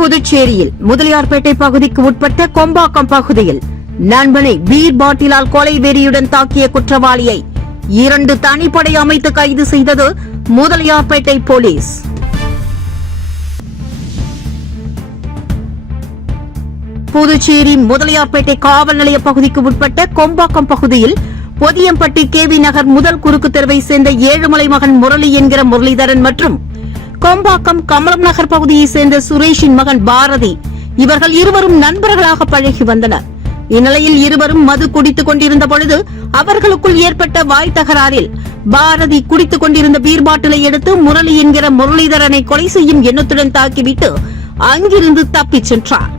புதுச்சேரியில் முதலியார்பேட்டை பகுதிக்கு உட்பட்ட கொம்பாக்கம் பகுதியில் நண்பனை பீர் பாட்டிலால் கொலை வெறியுடன் தாக்கிய குற்றவாளியை இரண்டு தனிப்படை அமைத்து கைது செய்தது முதலியார்பேட்டை போலீஸ். புதுச்சேரி முதலியார்பேட்டை காவல் நிலைய பகுதிக்கு உட்பட்ட கொம்பாக்கம் பகுதியில் பொதியம்பட்டி கேவி நகர் முதல் குறுக்கு தெருவை சேர்ந்த ஏழுமலை மகன் முரளி என்கிற முரளிதரன் மற்றும் கொம்பாக்கம் கமலம் நகர் பகுதியைச் சேர்ந்த சுரேஷின் மகன் பாரதி. இவர்கள் இருவரும் நண்பர்களாக பழகி வந்தனர். இந்நிலையில் இருவரும் மது குடித்துக் கொண்டிருந்த பொழுது அவர்களுக்குள் ஏற்பட்ட வாய் தகராறில் பாரதி குடித்துக் கொண்டிருந்த பீர் பாட்டிலை எடுத்து முரளி என்கிற முரளிதரனை கொலை செய்யும் எண்ணத்துடன் தாக்கிவிட்டு அங்கிருந்து தப்பிச் சென்றார்.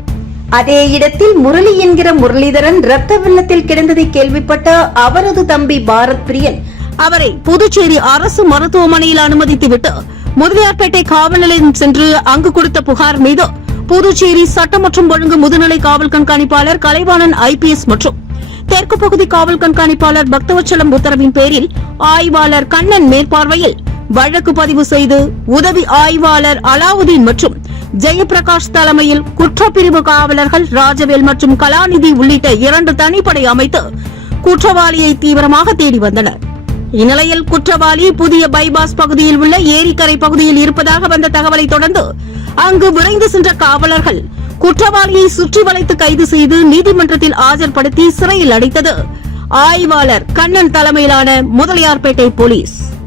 அதே இடத்தில் முரளி என்கிற முரளிதரன் ரத்த வெள்ளத்தில் கிடந்ததை கேள்விப்பட்ட அவரது தம்பி பாரத் பிரியன் அவரை புதுச்சேரி அரசு மருத்துவமனையில் அனுமதித்துவிட்டு முதலியார்பேட்டை காவல் நிலையம் சென்று அங்கு கொடுத்த புகார் மீது புதுச்சேரி சட்டம் மற்றும் ஒழுங்கு முதுநிலை காவல் கண்காணிப்பாளர் கலைவாணன் ஐபிஎஸ் மற்றும் தெற்கு பகுதி காவல் கண்காணிப்பாளர் பக்தவச்சலம் உத்தரவின் பேரில் ஆய்வாளர் கண்ணன் மேற்பார்வையில் வழக்கு பதிவு செய்து உதவி ஆய்வாளர் அலாவுதீன் மற்றும் ஜெயபிரகாஷ் தலைமையில் குற்றப்பிரிவு காவலர்கள் ராஜவேல் மற்றும் கலாநிதி உள்ளிட்ட இரண்டு தனிப்படை அமைத்து குற்றவாளியை தீவிரமாக தேடி வந்தனர். இந்நிலையில் குற்றவாளி புதிய பைபாஸ் பகுதியில் உள்ள ஏரிக்கரை பகுதியில் இருப்பதாக வந்த தகவலை தொடர்ந்து அங்கு விரைந்து சென்ற காவலர்கள் குற்றவாளியை சுற்றி வளைத்து கைது செய்து நீதிமன்றத்தில் ஆஜர்படுத்தி சிறையில் அடைத்தது. ஆய்வாளர் கண்ணன் தலைமையிலான முதலியார்பேட்டை போலீஸ்.